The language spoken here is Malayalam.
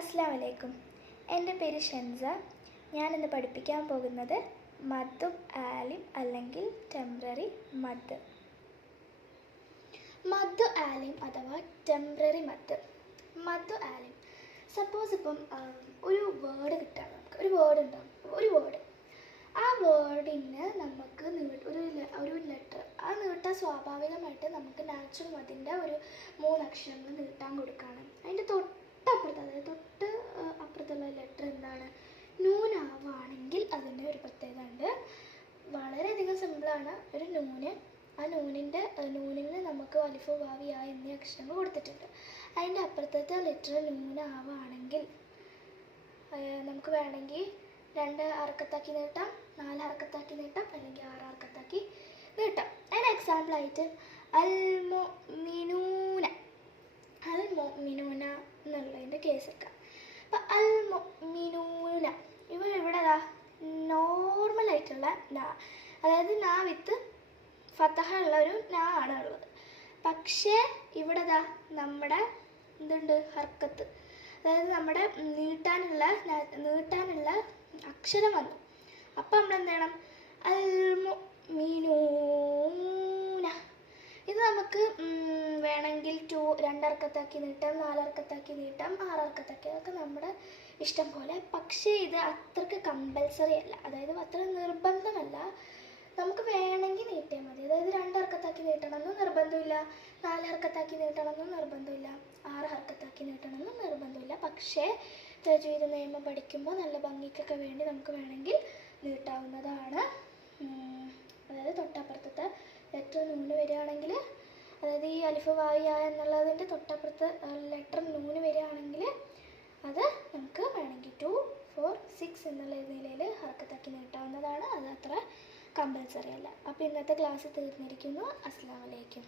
അസ്സലാമു അലൈക്കും. എൻ്റെ പേര് ഷെൻസ. ഞാനിന്ന് പഠിപ്പിക്കാൻ പോകുന്നത് മദ്ദും ആലിം അല്ലെങ്കിൽ ടെമ്പററി മദ്. മദ്ദു ആലിം അഥവാ ടെമ്പററി മദ്. മദ്ദു ആലിം, സപ്പോസ് ഇപ്പം ഒരു വേർഡ് കിട്ടുകയാണ്, നമുക്ക് ഒരു വേർഡ് ഉണ്ടാവും, ഒരു വേർഡ്. ആ വേർഡിന് നമുക്ക് ഒരു ലെറ്റർ ആ നീട്ടാൻ സ്വാഭാവികമായിട്ട് നമുക്ക് നാച്ചുറൽ മദിൻ്റെ ഒരു 3 അക്ഷരങ്ങൾ നീട്ടാൻ കൊടുക്കുകയാണ്. അതിൻ്റെ തൊട്ടപ്പുറത്ത്, അതായത് തൊട്ട് അപ്പുറത്തുള്ള ലെറ്റർ എന്താണ്, നൂനാവുകയാണെങ്കിൽ അതിൻ്റെ ഒരു പ്രത്യേകത ഉണ്ട്. വളരെയധികം സിമ്പിളാണ്. ഒരു നൂന്, ആ നൂനിന് നമുക്ക് അലിഫ് വാവ് യാ എന്നീ അക്ഷരങ്ങൾ കൊടുത്തിട്ടുണ്ട്. അതിൻ്റെ അപ്പുറത്തെ ലെറ്റർ നൂനാവുകയാണെങ്കിൽ നമുക്ക് വേണമെങ്കിൽ 2 ഹർക്കത്താക്കി നീട്ടാം, 4 ഹർക്കത്താക്കി നീട്ടാം, അല്ലെങ്കിൽ 6 ഹർക്കത്താക്കി നീട്ടാം. അതിന് എക്സാമ്പിളായിട്ട് അൽ മുഅ്മിനൂന എന്നുള്ളതിൻ്റെ കേസ് എടുക്കാം. അപ്പം അൽ മുഅ്മിനൂന ഇവിടെ നോർമലായിട്ടുള്ള നാ, അതായത് നാ വിത്ത് ഫതഹ ഉള്ള ഒരു നാ ആണ് ഉള്ളത്. പക്ഷേ ഇവിടെ നമ്മുടെ എന്തുണ്ട്, ഹർക്കത്ത്, അതായത് നമ്മുടെ നീട്ടാനുള്ള അക്ഷരം വന്നു. അപ്പം നമ്മൾ എന്ത് ചെയ്യണം, അൽ മുഅ്മിനൂന. ഇത് നമുക്ക് വേണമെങ്കിൽ 2 ഹർക്കത്താക്കി നീട്ടാം, 4 ഹർക്കത്താക്കി നീട്ടാം, 6 ഹർക്കത്താക്കി, അതൊക്കെ നമ്മുടെ ഇഷ്ടം പോലെ. പക്ഷേ ഇത് അത്രയ്ക്ക് കമ്പൽസറി അല്ല, അതായത് അത്ര നിർബന്ധമല്ല. നമുക്ക് വേണമെങ്കിൽ നീട്ടിയാൽ മതി. അതായത് 2 ഹർക്കത്താക്കി നീട്ടണമെന്നും നിർബന്ധമില്ല, 4 ഹർക്കത്താക്കി നീട്ടണമെന്നും നിർബന്ധമില്ല, 6 ഹർക്കത്താക്കി നീട്ടണമെന്നും നിർബന്ധമില്ല. പക്ഷേ തജ്വീദ് നിയമം പഠിക്കുമ്പോൾ നല്ല ഭംഗിക്കൊക്കെ വേണ്ടി നമുക്ക് വേണമെങ്കിൽ നീട്ടാവുന്നതാണ്. അതായത് തൊട്ടപ്പുറത്തെ ലെറ്റർ നൂന് വരികയാണെങ്കിൽ, അതായത് ഈ അലിഫ് വാവ് യാ എന്നുള്ളതിൻ്റെ തൊട്ടപ്പുറത്ത് ലെറ്റർ നൂന് വരികയാണെങ്കിൽ അത് നമുക്ക് വേണമെങ്കിൽ 2, 4, 6 എന്നുള്ള നിലയിൽ ഹർക്കത്താക്കി നീട്ടാവുന്നതാണ്. അത് അത്ര കമ്പൽസറി അല്ല. അപ്പോൾ ഇന്നത്തെ ക്ലാസ് തീർന്നിരിക്കുന്നു. അസ്സലാമു അലൈക്കും.